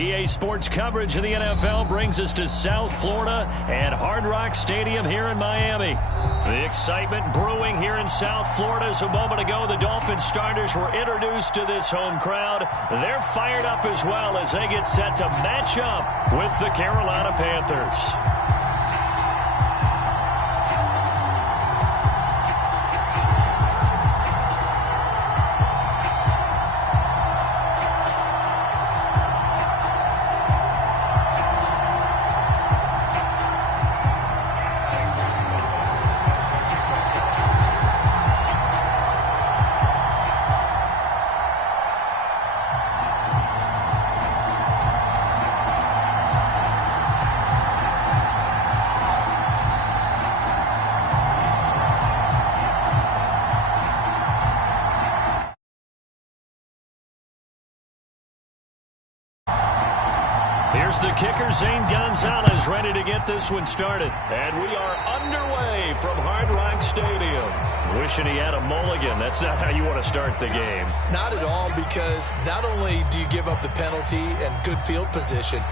EA Sports coverage of the NFL brings us to South Florida and Hard Rock Stadium here in Miami. The excitement brewing here in South Florida as a moment ago the Dolphins starters were introduced to this home crowd. They're fired up as well as they get set to match up with the Carolina Panthers. Here's the kicker, Zane Gonzalez, ready to get this one started. And we are underway from Hard Rock Stadium. Wishing he had a mulligan. That's not how you want to start the game. Not at all, because not only do you give up the penalty and good field position,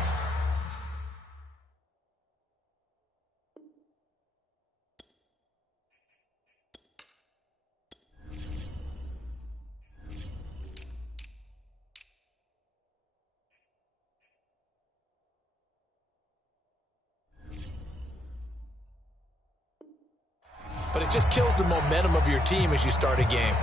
but it just kills the momentum of your team as you start a game.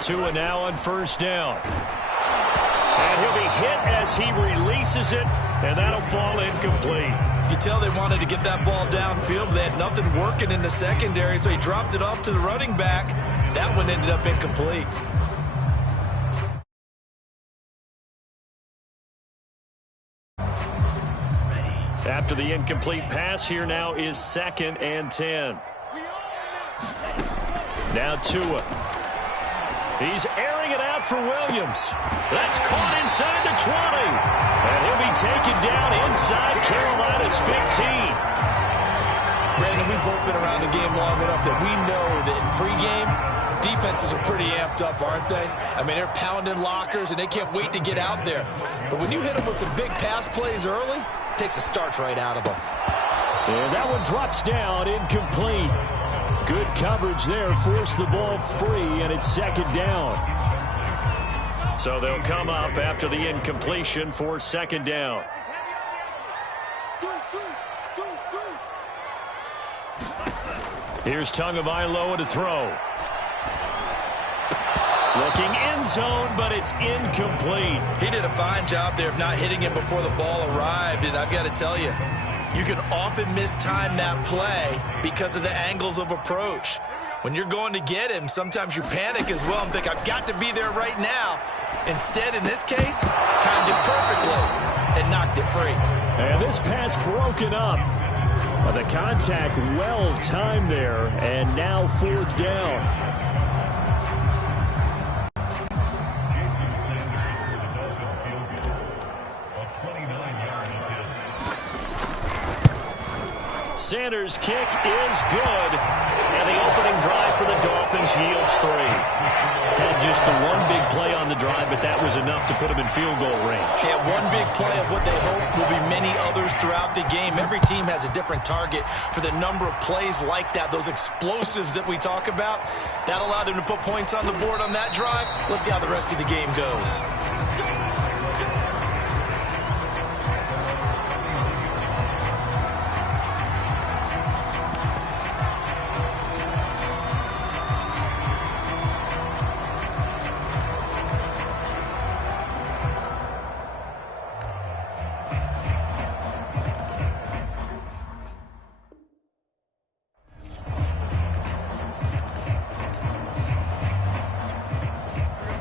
Tua now on first down. And he'll be hit as he releases it, and that'll fall incomplete. You can tell they wanted to get that ball downfield, but they had nothing working in the secondary, so he dropped it off to the running back. That one ended up incomplete. After the incomplete pass, here now is 2nd and 10. Now Tua. He's airing it out for Williams. That's caught inside the 20. And he'll be taken down inside Carolina's 15. Brandon, we've both been around the game long enough that we know that in pregame, defenses are pretty amped up, aren't they? I mean, they're pounding lockers, and they can't wait to get out there. But when you hit them with some big pass plays early, it takes the starch right out of them. And that one drops down, incomplete. Good coverage there, forced the ball free, and it's 2nd down. So they'll come up after the incompletion for 2nd down. Here's Tagovailoa to throw. Looking end zone, but it's incomplete. He did a fine job there of not hitting him before the ball arrived, and I've got to tell you, you can often mistime that play because of the angles of approach. When you're going to get him, sometimes you panic as well and think, I've got to be there right now. Instead, in this case, timed it perfectly and knocked it free. And this pass broken up. The contact well timed there, and now 4th down. Sanders' kick is good, and the opening drive for the Dolphins yields 3. Had just the one big play on the drive, but that was enough to put them in field goal range. Yeah, one big play of what they hope will be many others throughout the game. Every team has a different target for the number of plays like that, those explosives that we talk about. That allowed them to put points on the board on that drive. Let's see how the rest of the game goes.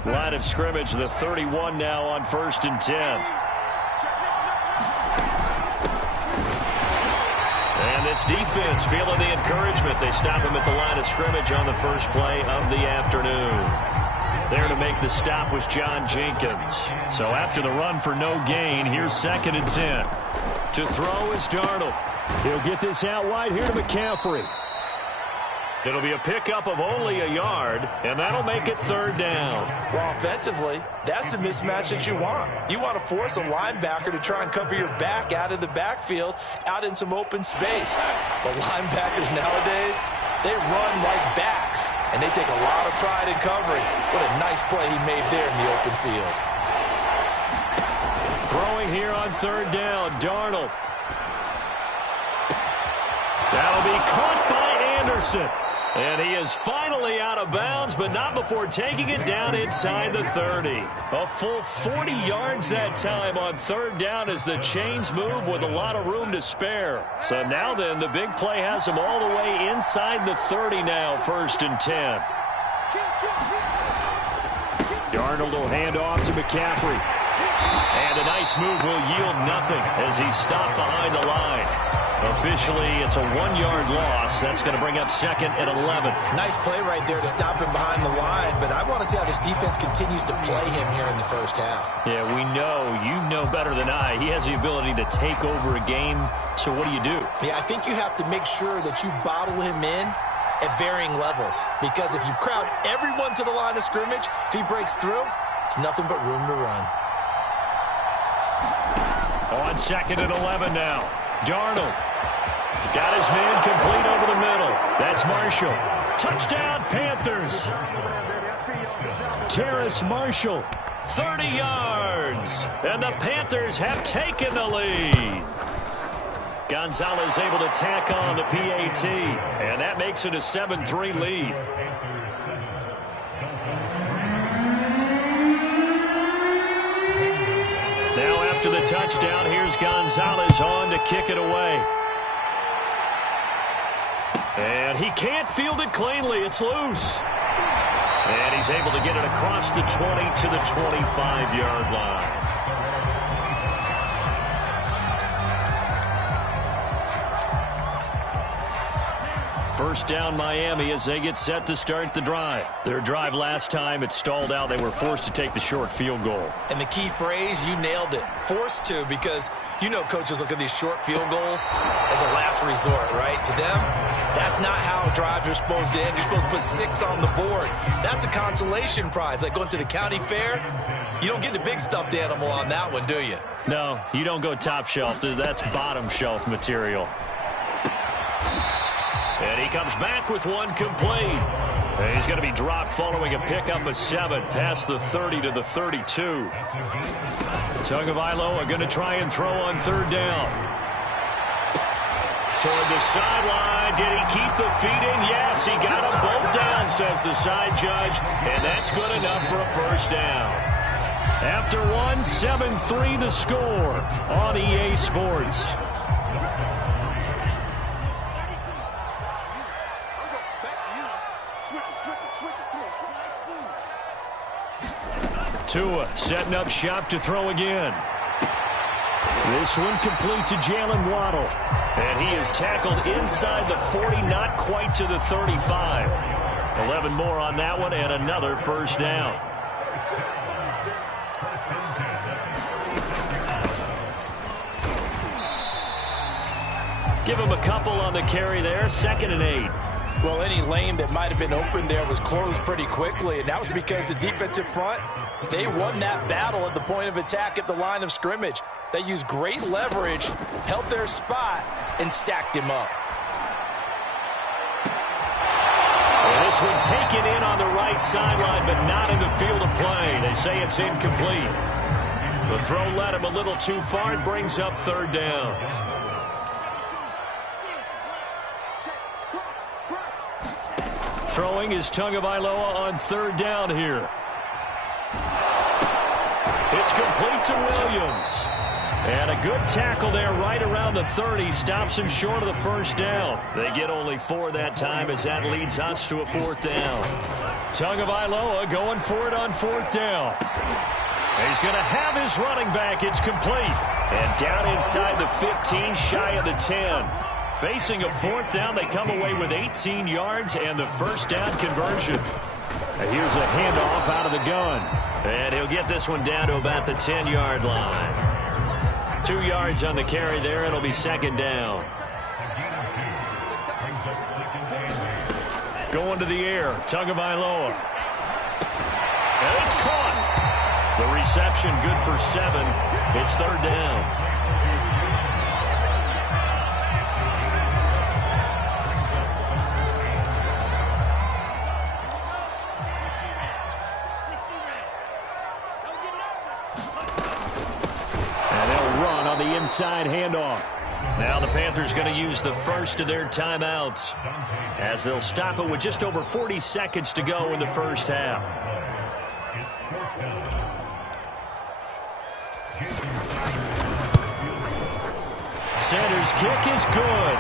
Line of scrimmage, the 31 now on 1st and 10. And this defense feeling the encouragement. They stop him at the line of scrimmage on the first play of the afternoon. There to make the stop was John Jenkins. So after the run for no gain, here's 2nd and 10. To throw is Darnold. He'll get this out wide here to McCaffrey. It'll be a pickup of only a yard, and that'll make it 3rd down. Well, offensively, that's the mismatch that you want. You want to force a linebacker to try and cover your back out of the backfield, out in some open space. The linebackers nowadays, they run like backs, and they take a lot of pride in covering. What a nice play he made there in the open field. Throwing here on 3rd down, Darnold. That'll be caught by Anderson. And he is finally out of bounds, but not before taking it down inside the 30. A full 40 yards that time on 3rd down as the chains move with a lot of room to spare. So now then, the big play has him all the way inside the 30 now, 1st and 10. Darnold will hand off to McCaffrey. And a nice move will yield nothing as he's stopped behind the line. Officially, it's a 1-yard loss. That's going to bring up 2nd and 11. Nice play right there to stop him behind the line, but I want to see how this defense continues to play him here in the first half. Yeah, we know. You know better than I. He has the ability to take over a game, so what do you do? Yeah, I think you have to make sure that you bottle him in at varying levels, because if you crowd everyone to the line of scrimmage, if he breaks through, it's nothing but room to run. On 2nd and 11 now. Darnold. Got his man complete over the middle. That's Marshall. Touchdown, Panthers. Terrace Marshall, 30 yards. And the Panthers have taken the lead. Gonzalez able to tack on the PAT. And that makes it a 7-3 lead. Now after the touchdown, here's Gonzalez on to kick it away. And he can't field it cleanly. It's loose. And he's able to get it across the 20 to the 25-yard line. First down Miami as they get set to start the drive. Their drive last time, it stalled out. They were forced to take the short field goal. And the key phrase, you nailed it. Forced to, because you know coaches look at these short field goals as a last resort, right? To them, that's not how drives are supposed to end. You're supposed to put 6 on the board. That's a consolation prize, like going to the county fair. You don't get the big stuffed animal on that one, do you? No, you don't go top shelf. That's bottom shelf material. And he comes back with one complete. And he's going to be dropped following a pickup of 7 past the 30 to the 32. Tagovailoa going to try and throw on 3rd down. Toward the sideline. Did he keep the feet in? Yes, he got them both down, says the side judge. And that's good enough for a first down. After 1, 7-3 the score on EA Sports. Tua setting up shop to throw again. This one complete to Jalen Waddle. And he is tackled inside the 40, not quite to the 35. 11 more on that one and another first down. Give him a couple on the carry there. 2nd and 8. Well, any lane that might have been open there was closed pretty quickly, and that was because the defensive front, they won that battle at the point of attack at the line of scrimmage. They used great leverage, held their spot, and stacked him up. Well, this one taken in on the right sideline, but not in the field of play. They say it's incomplete. The throw led him a little too far. It brings up 3rd down. Throwing is Tagovailoa on 3rd down here. It's complete to Williams. And a good tackle there right around the 30. Stops him short of the first down. They get only 4 that time as that leads us to a 4th down. Tagovailoa going for it on 4th down. He's going to have his running back. It's complete. And down inside the 15, shy of the 10. Facing a 4th down, they come away with 18 yards and the first down conversion. Here's a handoff out of the gun. And he'll get this one down to about the 10-yard line. 2 yards on the carry there. It'll be second down. Going to the air. Tagovailoa. And it's caught. The reception good for 7. It's third down. Inside handoff. Now the Panthers going to use the first of their timeouts as they'll stop it with just over 40 seconds to go in the first half. Sanders' kick is good.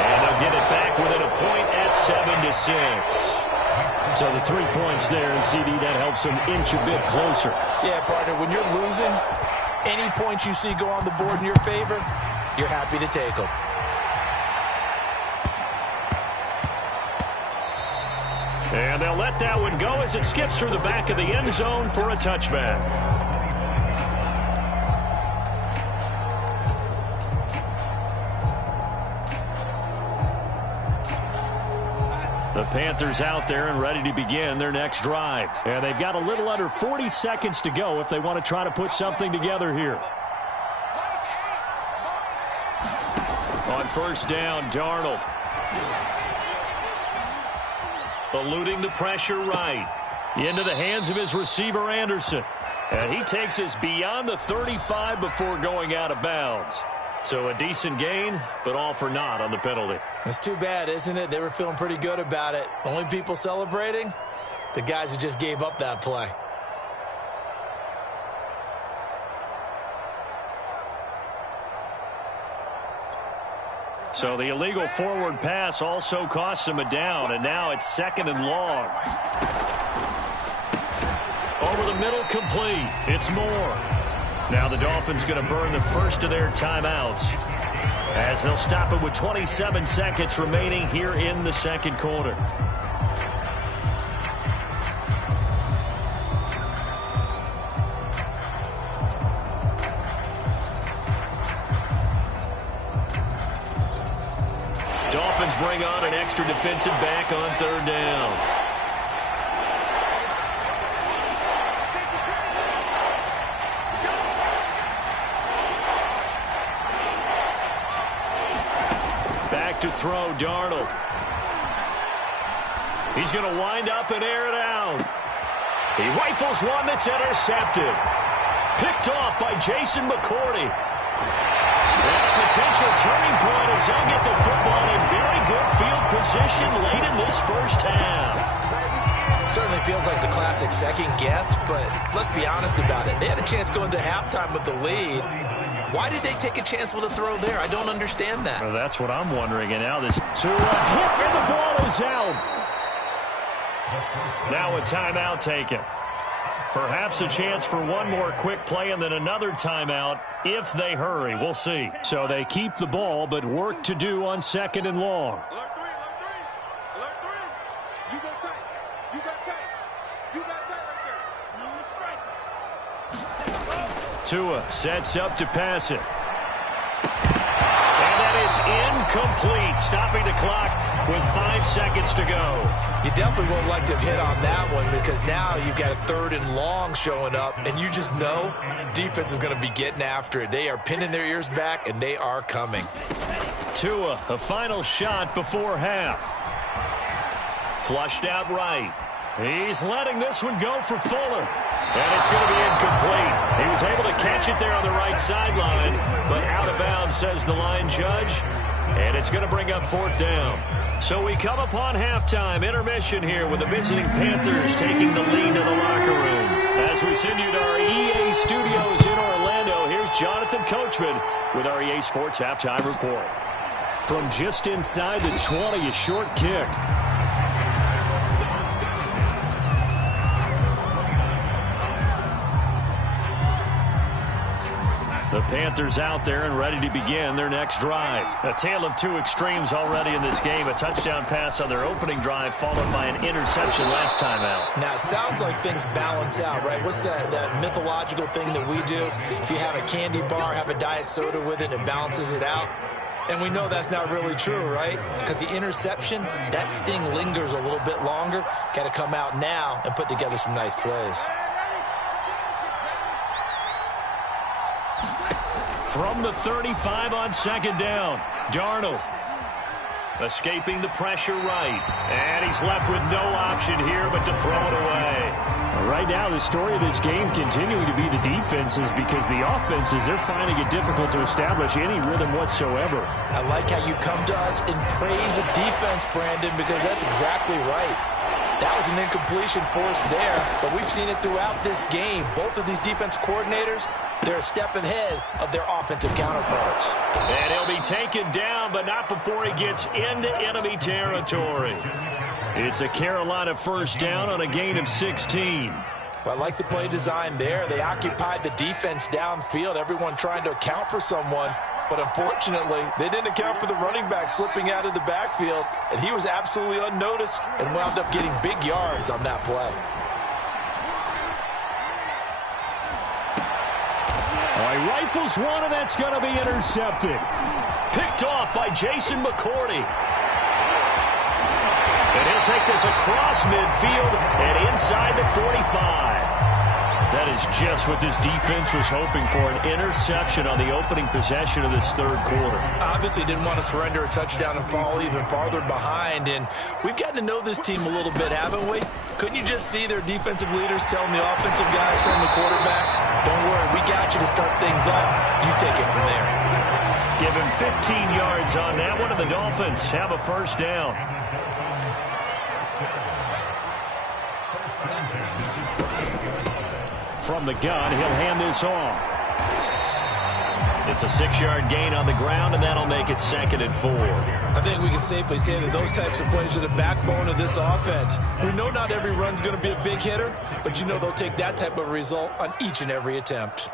And they'll get it back within a point at 7-6. So the 3 points there, and CD, that helps them inch a bit closer. Yeah, partner, when you're losing, any points you see go on the board in your favor, you're happy to take them. And they'll let that one go as it skips through the back of the end zone for a touchback. The Panthers out there and ready to begin their next drive. And they've got a little under 40 seconds to go if they want to try to put something together here. On first down, Darnold. Eluding the pressure right. Into the hands of his receiver, Anderson. And he takes us beyond the 35 before going out of bounds. So a decent gain, but all for naught on the penalty. It's too bad, isn't it? They were feeling pretty good about it. Only people celebrating? The guys who just gave up that play. So the illegal forward pass also costs him a down, and now it's second and long. Over the middle, complete. It's Moore. Now the Dolphins going to burn the first of their timeouts as they'll stop it with 27 seconds remaining here in the second quarter. Dolphins bring on an extra defensive back on third down. To throw, Darnold. He's going to wind up and air it out. He rifles one that's intercepted. Picked off by Jason McCourty. And a potential turning point as they'll get the football in very good field position late in this first half. Certainly feels like the classic second guess, but let's be honest about it. They had a chance going to halftime with the lead. Why did they take a chance with a throw there? I don't understand that. Well, that's what I'm wondering. And now this to a hit, and the ball is out. Now a timeout taken. Perhaps a chance for one more quick play and then another timeout if they hurry. We'll see. So they keep the ball, but work to do on second and long. Alert three. Alert three. You got tight. You got tight. You got tight right there. Tua sets up to pass it. And that is incomplete, stopping the clock with 5 seconds to go. You definitely won't like to have hit on that one because now you've got a third and long showing up, and you just know defense is going to be getting after it. They are pinning their ears back, and they are coming. Tua, a final shot before half. Flushed out right. He's letting this one go for Fuller. And it's going to be incomplete. He was able to catch it there on the right sideline, but out of bounds, says the line judge. And it's going to bring up fourth down. So we come upon halftime intermission here with the visiting Panthers taking the lead to the locker room. As we send you to our EA studios in Orlando, here's Jonathan Coachman with our EA Sports Halftime Report. From just inside the 20, a short kick. The Panthers out there and ready to begin their next drive. A tale of two extremes already in this game. A touchdown pass on their opening drive followed by an interception last time out. Now, it sounds like things balance out, right? What's that mythological thing that we do? If you have a candy bar, have a diet soda with it, it balances it out. And we know that's not really true, right? Because the interception, that sting lingers a little bit longer. Got to come out now and put together some nice plays. From the 35 on second down, Darnold escaping the pressure right. And he's left with no option here but to throw it away. Right now, the story of this game continuing to be the defenses because the offenses, they're finding it difficult to establish any rhythm whatsoever. I like how you come to us and praise a defense, Brandon, because that's exactly right. That was an incompletion forced there, but we've seen it throughout this game. Both of these defense coordinators, they're a step ahead of their offensive counterparts. And he'll be taken down, but not before he gets into enemy territory. It's a Carolina first down on a gain of 16. Well, I like the play design there. They occupied the defense downfield, everyone trying to account for someone. But unfortunately, they didn't account for the running back slipping out of the backfield, and he was absolutely unnoticed and wound up getting big yards on that play. All right, rifles one, and that's going to be intercepted. Picked off by Jason McCourty. And he'll take this across midfield and inside the 45. That is just what this defense was hoping for, an interception on the opening possession of this third quarter. Obviously didn't want to surrender a touchdown and fall even farther behind, and we've gotten to know this team a little bit, haven't we? Couldn't you just see their defensive leaders telling the offensive guys, telling the quarterback, don't worry, we got you to start things off. You take it from there. Give him 15 yards on that one, and the Dolphins have a first down. From the gun, he'll hand this off. It's a 6-yard gain on the ground, and that'll make it 2nd and 4. I think we can safely say that those types of plays are the backbone of this offense. We know not every run's going to be a big hitter, but you know they'll take that type of result on each and every attempt.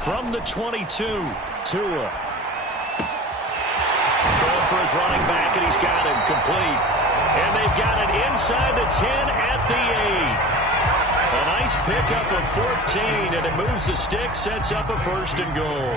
From the 22, Tua. Throwing for his running back, and he's got him complete. And they've got it inside the 10 at the 8. A nice pickup of 14, and it moves the stick, sets up a 1st and goal.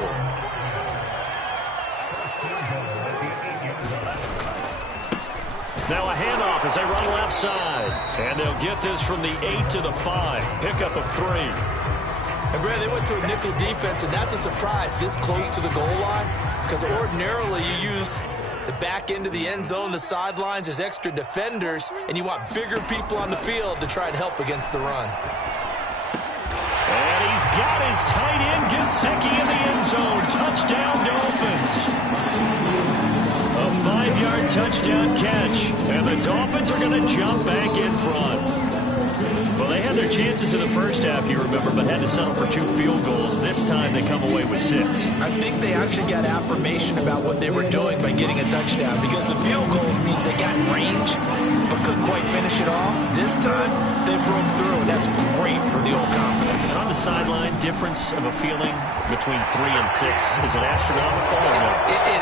Now a handoff as they run left side. And they'll get this from the 8 to the 5. Pickup of 3. And, Brad, they went to a nickel defense, and that's a surprise this close to the goal line, because ordinarily you use the back end of the end zone, the sidelines as extra defenders, and you want bigger people on the field to try and help against the run. And he's got his tight end, Gesicki, in the end zone. Touchdown, Dolphins. A 5-yard touchdown catch, and the Dolphins are going to jump back in front. Well, they had their chances in the first half, you remember, but had to settle for 2 field goals. This time they come away with 6. I think they actually got affirmation about what they were doing by getting a touchdown, because the field goals means they got in range but couldn't quite finish it off. This time they broke through, and that's great for the old confidence. On the sideline, difference of a feeling between 3 and 6. Is it astronomical or no?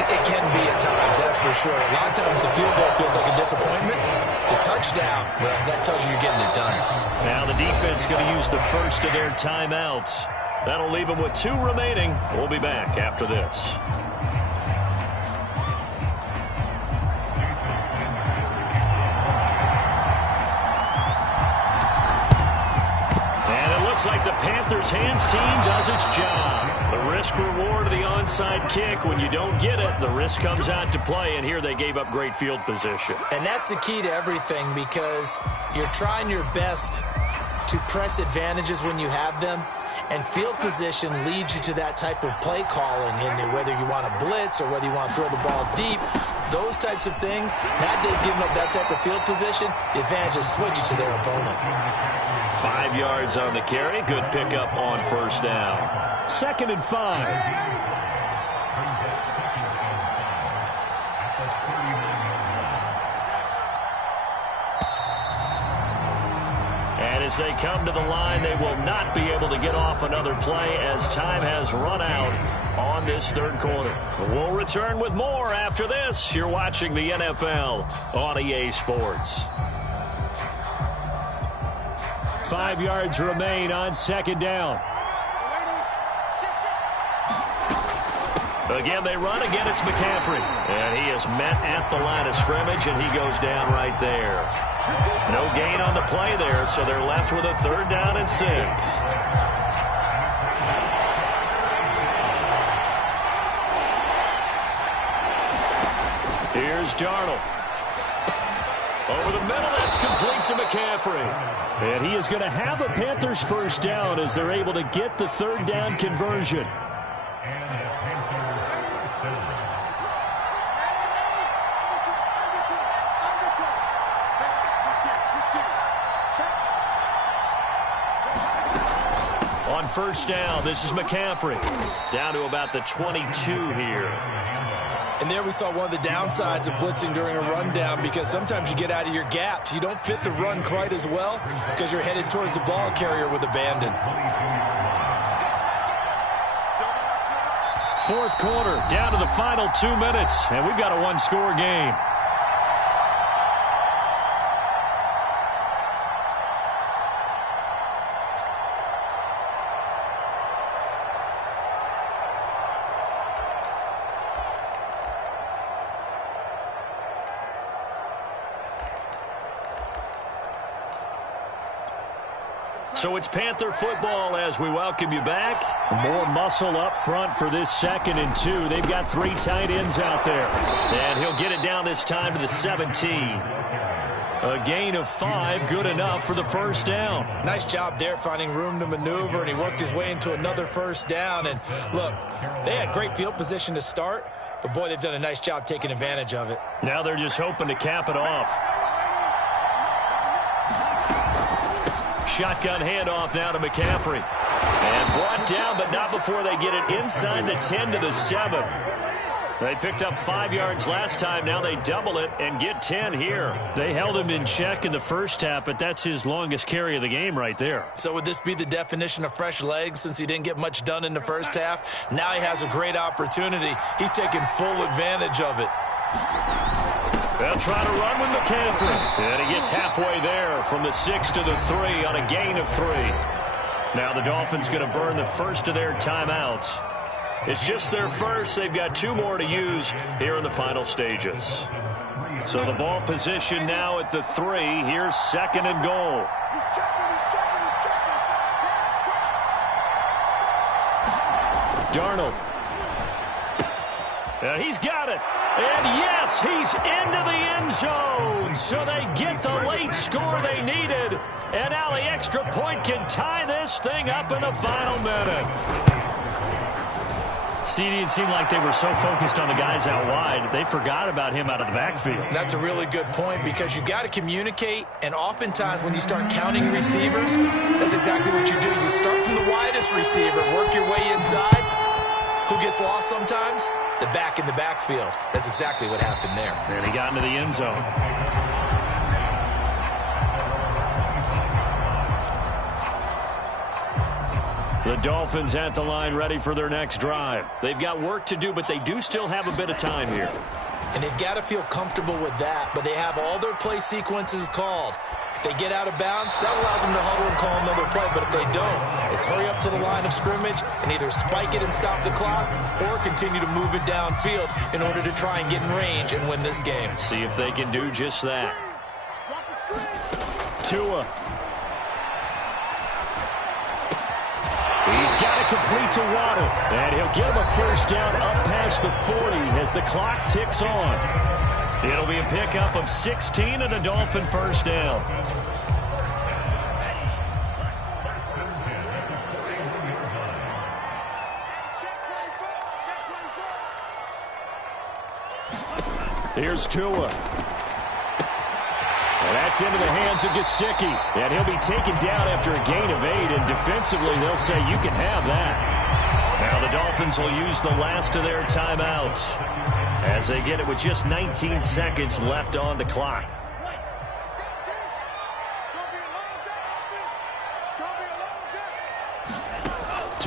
It can be at times, that's for sure. A lot of times the field goal feels like a disappointment. The touchdown, well, that tells you you're getting it done. Now the defense going to use the first of their timeouts. That'll leave them with 2 remaining. We'll be back after this. And it looks like the Panthers' hands team does its job. The risk-reward of the onside kick. When you don't get it, the risk comes out to play, and here they gave up great field position. And that's the key to everything, because you're trying your best to press advantages when you have them, and field position leads you to that type of play calling, and whether you want to blitz or whether you want to throw the ball deep, those types of things. Now they've given up that type of field position, the advantage is switched to their opponent. 5 yards on the carry. Good pickup on first down. 2nd and 5. as they come to the line, they will not be able to get off another play as time has run out on this third quarter. We'll return with more after this. You're watching the NFL on EA Sports. 5 yards remain on second down. Again, they run. Again, it's McCaffrey. And he is met at the line of scrimmage, and he goes down right there. No gain on the play there, so they're left with a 3rd down and 6. Here's Darnold. Over the middle, that's complete to McCaffrey. And he is going to have a Panthers 1st down as they're able to get the 3rd down conversion. On 1st down, this is McCaffrey. Down to about the 22 here. And there we saw one of the downsides of blitzing during a rundown, because sometimes you get out of your gaps. You don't fit the run quite as well because you're headed towards the ball carrier with abandon. 4th quarter, down to the final 2 minutes, and we've got a 1-score game. So it's Panther football as we welcome you back. More muscle up front for this 2nd and 2. They've got 3 tight ends out there. And he'll get it down this time to the 17. A gain of 5, good enough for the 1st down. Nice job there finding room to maneuver, and he worked his way into another 1st down. And look, they had great field position to start, but boy, they've done a nice job taking advantage of it. Now they're just hoping to cap it off. Shotgun handoff now to McCaffrey. And brought down, but not before they get it inside the 10 to the 7. They picked up 5 yards last time. Now they double it and get 10 here. They held him in check in the 1st half, but that's his longest carry of the game right there. So would this be the definition of fresh legs since he didn't get much done in the 1st half? Now he has a great opportunity. He's taking full advantage of it. They'll try to run with McCaffrey. And he gets halfway there from the 6 to the 3 on a gain of 3. Now the Dolphins going to burn the first of their timeouts. It's just their first. They've got 2 more to use here in the final stages. So the ball position now at the 3. Here's 2nd and goal. Darnold. And he's got it. And yes, he's into the end zone. So they get the late score they needed. And now the extra point can tie this thing up in the final minute. CD, it seemed like they were so focused on the guys out wide, they forgot about him out of the backfield. That's a really good point, because you've got to communicate, and oftentimes when you start counting receivers, that's exactly what you do. You start from the widest receiver, work your way inside. Who gets lost sometimes? The back in the backfield. That's exactly what happened there. And he got into the end zone. The Dolphins at the line ready for their next drive. They've got work to do, but they do still have a bit of time here. And they've got to feel comfortable with that, but they have all their play sequences called. If they get out of bounds, that allows them to huddle and call another play. But if they don't, it's hurry up to the line of scrimmage and either spike it and stop the clock or continue to move it downfield in order to try and get in range and win this game. See if they can do just that. Tua. He's got it complete to Waddle. And he'll give him a 1st down up past the 40 as the clock ticks on. It'll be a pickup of 16 and a Dolphin 1st down. Here's Tua. And that's into the hands of Gesicki. And he'll be taken down after a gain of 8. And defensively, they'll say you can have that. Now the Dolphins will use the last of their timeouts as they get it with just 19 seconds left on the clock.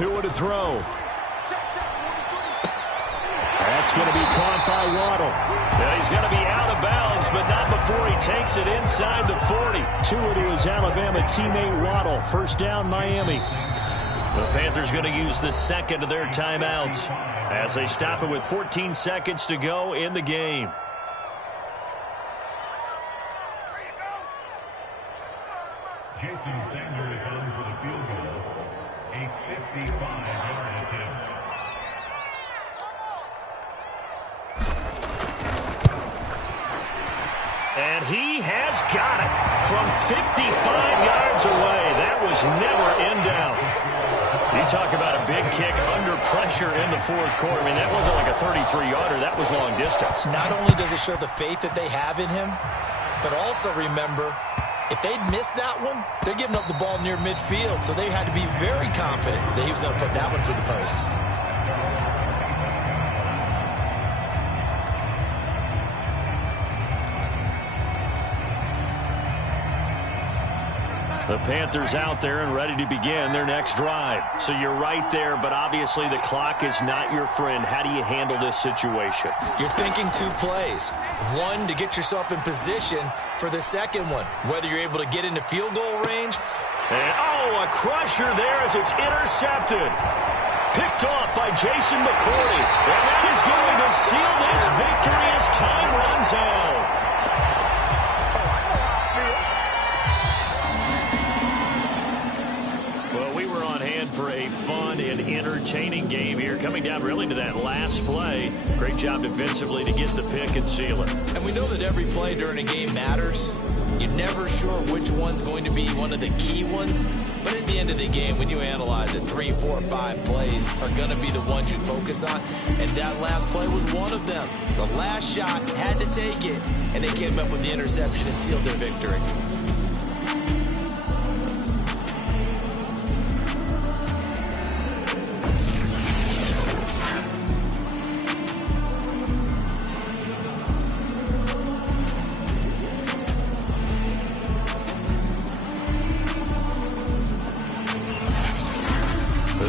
2 to throw. That's going to be caught by Waddle. Yeah, he's going to be out of bounds, but not before he takes it inside the 40. To his Alabama teammate Waddle. First down, Miami. The Panthers going to use the second of their timeouts as they stop it with 14 seconds to go in the game. Jason Sanders on for the field goal. A 55-yard attempt. And he has got it from 55 yards away. That was never in doubt. You talk about a big kick under pressure in the fourth quarter. I mean, that wasn't like a 33-yarder. That was long distance. Not only does it show the faith that they have in him, but also remember, if they'd missed that one, they're giving up the ball near midfield, so they had to be very confident that he was going to put that one through the post. The Panthers out there and ready to begin their next drive. So you're right there, but obviously the clock is not your friend. How do you handle this situation? You're thinking 2 plays. One, to get yourself in position for the second one, whether you're able to get into field goal range. And, oh, a crusher there as it's intercepted. Picked off by Jason McCourty. And that is going to seal this victory as time runs out. For a fun and entertaining game here, coming down really to that last play. Great job defensively to get the pick and seal it. And we know that every play during a game matters. You're never sure which one's going to be one of the key ones. But at the end of the game, when you analyze it, 3, 4, 5 plays are going to be the ones you focus on. And that last play was one of them. The last shot had to take it, and they came up with the interception and sealed their victory.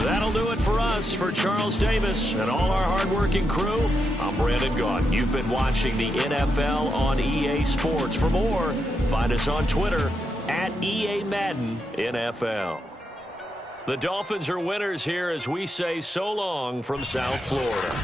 That'll do it for us. For Charles Davis and all our hardworking crew, I'm Brandon Gaudin. You've been watching the NFL on EA Sports. For more, find us on Twitter at EA Madden NFL. The Dolphins are winners here as we say so long from South Florida.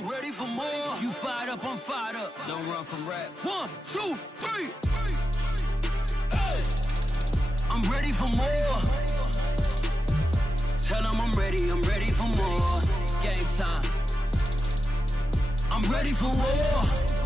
I'm ready for more. You fired up, I'm fired up. Don't run from rap. 1, 2, 3. Hey. I'm ready for more. Tell them I'm ready for more. Game time. I'm ready for war.